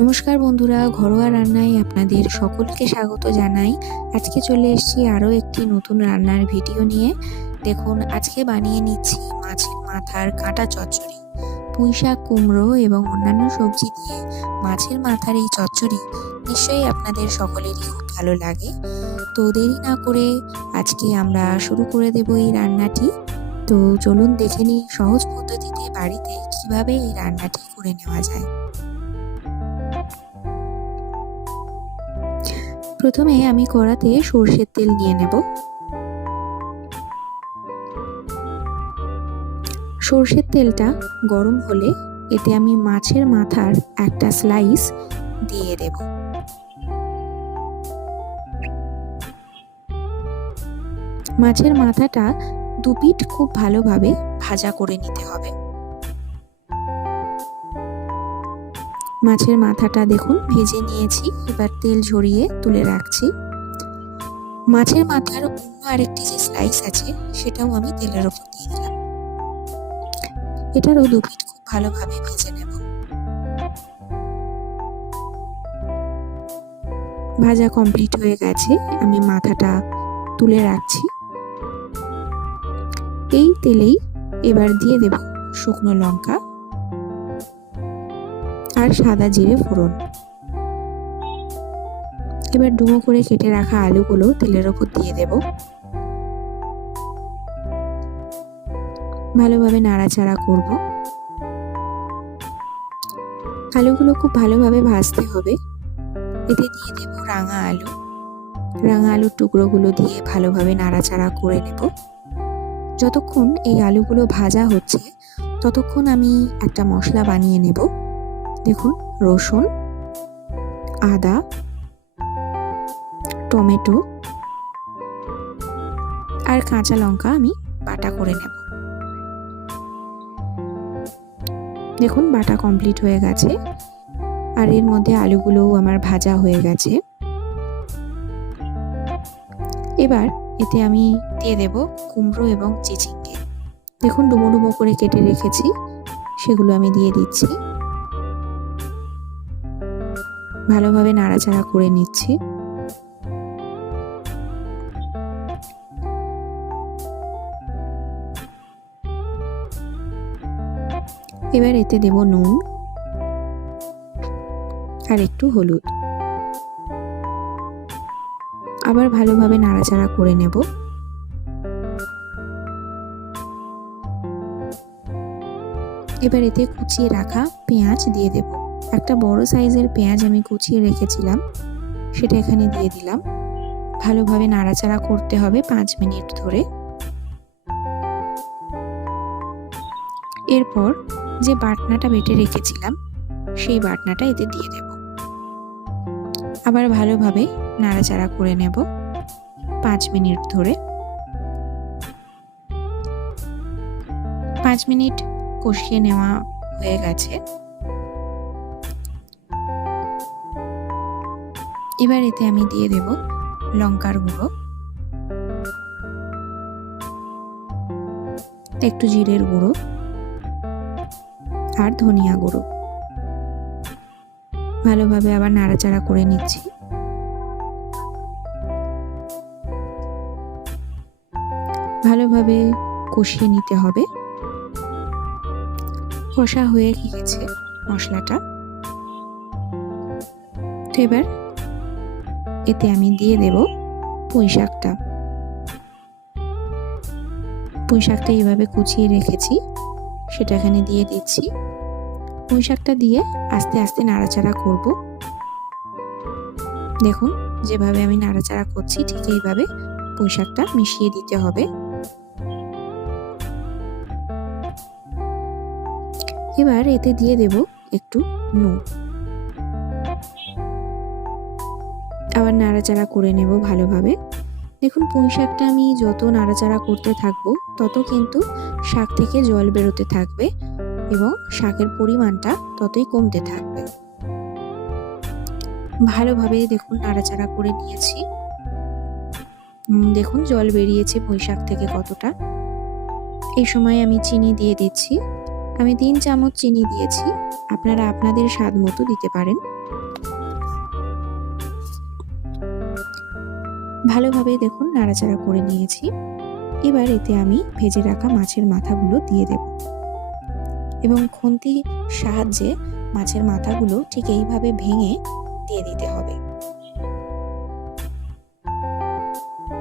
নমস্কার বন্ধুরা, ঘরোয়া রান্নায় আপনাদের সকলকে স্বাগত জানাই। আজকে চলে এসেছি আরও একটি নতুন রান্নার ভিডিও নিয়ে। দেখুন, আজকে বানিয়ে নিচ্ছি মাছের মাথার কাঁটা চচ্চড়ি। পুঁইশাক, কুমড়ো এবং অন্যান্য সবজি দিয়ে মাছের মাথার এই চচ্চড়ি নিশ্চয়ই আপনাদের সকলেরই খুব ভালো লাগে। তো দেরি না করে আজকে আমরা শুরু করে দেব এই রান্নাটি। তো চলুন দেখে নিই সহজ পদ্ধতিতে বাড়িতে কিভাবে এই রান্নাটি করে নেওয়া যায়। প্রথমে আমি কড়াতে সরষের তেল নিয়ে নেব। সরষের তেলটা গরম হলে এতে আমি মাছের মাথার একটা স্লাইস দিয়ে দেব। মাছের মাথাটা দুপিঠ খুব ভালোভাবে ভাজা করে নিতে হবে। মাছের মাথাটা দেখুন ভেজে নিয়েছি, এবার তেল ঝরিয়ে তুলে রাখছি। মাছের মাথার অন্য আরেকটি যে স্লাইস আছে সেটাও আমি তেলের ওপর দিয়ে দিলাম। এটারও দুপিঠ খুব ভালোভাবে ভেজে নেব। ভাজা কমপ্লিট হয়ে গেছে, আমি মাথাটা তুলে রাখছি। এই তেলেই এবার দিয়ে দেব শুকনো লঙ্কা আর সাদা জিরে ফোড়ন। এবার ডুমো করে কেটে রাখা আলুগুলো তেলের ওপর দিয়ে দেব। ভালোভাবে নাড়াচাড়া করব। আলুগুলো খুব ভালোভাবে ভাজতে হবে। এতে দিয়ে দেব রাঙা আলু। রাঙা আলুর টুকরোগুলো দিয়ে ভালোভাবে নাড়াচাড়া করে নেব। যতক্ষণ এই আলুগুলো ভাজা হচ্ছে ততক্ষণ আমি একটা মশলা বানিয়ে নেব। দেখুন, রসুন, আদা, টমেটো আর কাঁচা লঙ্কা আমি বাটা করে নেব। দেখুন, বাটা কমপ্লিট হয়ে গেছে আর এর মধ্যে আলুগুলোও আমার ভাজা হয়ে গেছে। এবার এতে আমি দিয়ে দেব কুমড়ো এবং চিচিঙ্গে। দেখুন, ডুমো ডুমো করে কেটে রেখেছি, সেগুলো আমি দিয়ে দিচ্ছি। ভালোভাবে নাড়াচাড়া করে নিচ্ছি। এবার এতে দেব নুন আর একটু হলুদ। আবার ভালোভাবে নাড়াচাড়া করে নেব। এবার এতে কুচিয়ে রাখা পেঁয়াজ দিয়ে দেব। একটা বড় সাইজের পেঁয়াজ আমি কুচিয়ে রেখেছিলাম, সেটা এখানে দিয়ে দিলাম। ভালোভাবে নাড়াচাড়া করতে হবে 5 মিনিট ধরে। এরপর যে বাটনাটা বেটে রেখেছিলাম সেই বাটনাটা এতে দিয়ে দেব। আবার ভালোভাবে নাড়াচাড়া করে নেব 5 মিনিট ধরে। 5 মিনিট কষিয়ে নেওয়া হয়ে গেছে। এবার এতে আমি দিয়ে দেব লঙ্কার গুঁড়ো, একটু জিরের গুঁড়ো আর ধনিয়া গুঁড়ো। ভালোভাবে আবার নাড়াচাড়া করে নিচ্ছি। ভালোভাবে কষিয়ে নিতে হবে। কষা হয়ে গিয়েছে মশলাটা। তো এবার এতে আমি দিয়ে দেব পুঁইশাকটা। পুঁইশাকটা এইভাবে কুচিয়ে রেখেছি, সেটা এখানে দিয়ে দিচ্ছি। পুঁইশাকটা দিয়ে আস্তে আস্তে নাড়াচাড়া করব। দেখুন, যেভাবে আমি নাড়াচাড়া করছি ঠিক এইভাবে পুঁইশাকটা মিশিয়ে দিতে হবে। এবার এতে দিয়ে দেব একটু নুন। আবার নাড়াচাড়া করে নেব ভালোভাবে। দেখুন, পুঁইশাকটা আমি যত নাড়াচাড়া করতে থাকবো তত কিন্তু শাক থেকে জল বেরোতে থাকবে এবং শাকের পরিমাণটা ততই কমতে থাকবে। ভালোভাবে দেখুন নাড়াচাড়া করে নিয়েছি। দেখুন, জল বেরিয়েছে পুঁইশাক থেকে কতটা। এই সময় আমি চিনি দিয়ে দিচ্ছি আমি 3 চামচ চিনি দিয়েছি, আপনারা আপনাদের স্বাদ মতো দিতে পারেন। ভালোভাবে দেখুন নাড়াচাড়া করে নিয়েছি। এবার এতে আমি ভেজে রাখা মাছের মাথাগুলো দিয়ে দেব এবং খুন্তির সাহায্যে মাছের মাথাগুলো ঠিক এইভাবে ভেঙে দিয়ে দিতে হবে।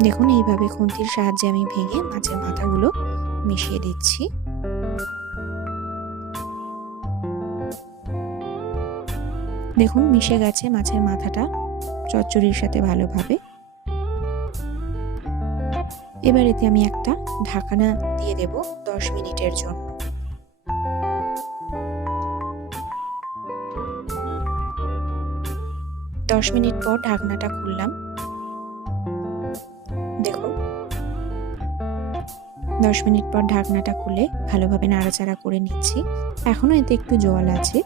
দেখুন এইভাবে খুন্তির সাহায্যে আমি ভেঙে মাছের মাথাগুলো মিশিয়ে দিচ্ছি। দেখুন মিশে গেছে মাছের মাথাটা চচ্চড়ির সাথে ভালোভাবে। এবার এতে আমি একটা ঢাকনা দিয়ে দেব 10 মিনিটের জন্য। দশ মিনিট পর ঢাকনাটা খুললাম। দেখুন 10 মিনিট পর ঢাকনাটা খুলে ভালোভাবে নাড়াচাড়া করে নিচ্ছি। এখনো এতে একটু জল আছে,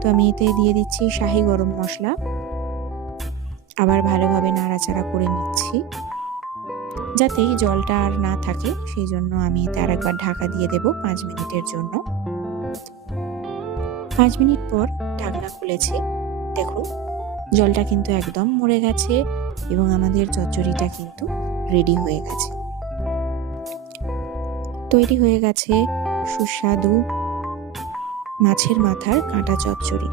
তো আমি এতে দিয়ে দিচ্ছি শাহি গরম মশলা। আবার ভালোভাবে নাড়াচাড়া করে নিচ্ছি যাতে জলটা আর না থাকে, সেই জন্য আমি এতে আরেকবার ঢাকা দিয়ে দেব 5 মিনিটের জন্য। 5 মিনিট পর ঢাকনা খুলেছি। দেখুন জলটা কিন্তু একদম মরে গেছে এবং আমাদের চচ্চড়িটা কিন্তু রেডি হয়ে গেছে। তৈরি হয়ে গেছে সুস্বাদু মাছের মাথার কাঁটা চচ্চড়ি।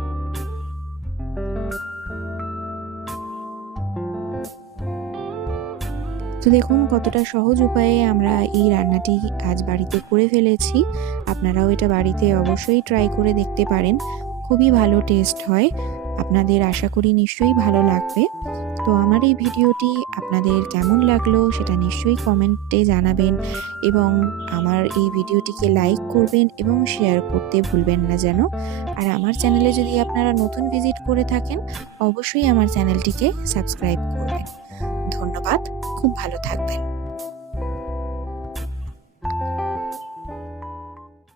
তো দেখুন কতটা সহজ উপায়ে আমরা এই রান্নাটি আজ বাড়িতে করে ফেলেছি। আপনারাও এটা বাড়িতে অবশ্যই ট্রাই করে দেখতে পারেন, খুবই ভালো টেস্ট হয়। আপনাদের আশা করি নিশ্চয়ই ভালো লাগবে। তো আমার এই ভিডিওটি আপনাদের কেমন লাগলো সেটা নিশ্চয়ই কমেন্টে জানাবেন এবং আমার এই ভিডিওটিকে লাইক করবেন এবং শেয়ার করতে ভুলবেন না যেন। আর আমার চ্যানেলে যদি আপনারা নতুন ভিজিট করে থাকেন অবশ্যই আমার চ্যানেলটিকে সাবস্ক্রাইব করবেন। ধন্যবাদ, খুব ভালো থাকবেন।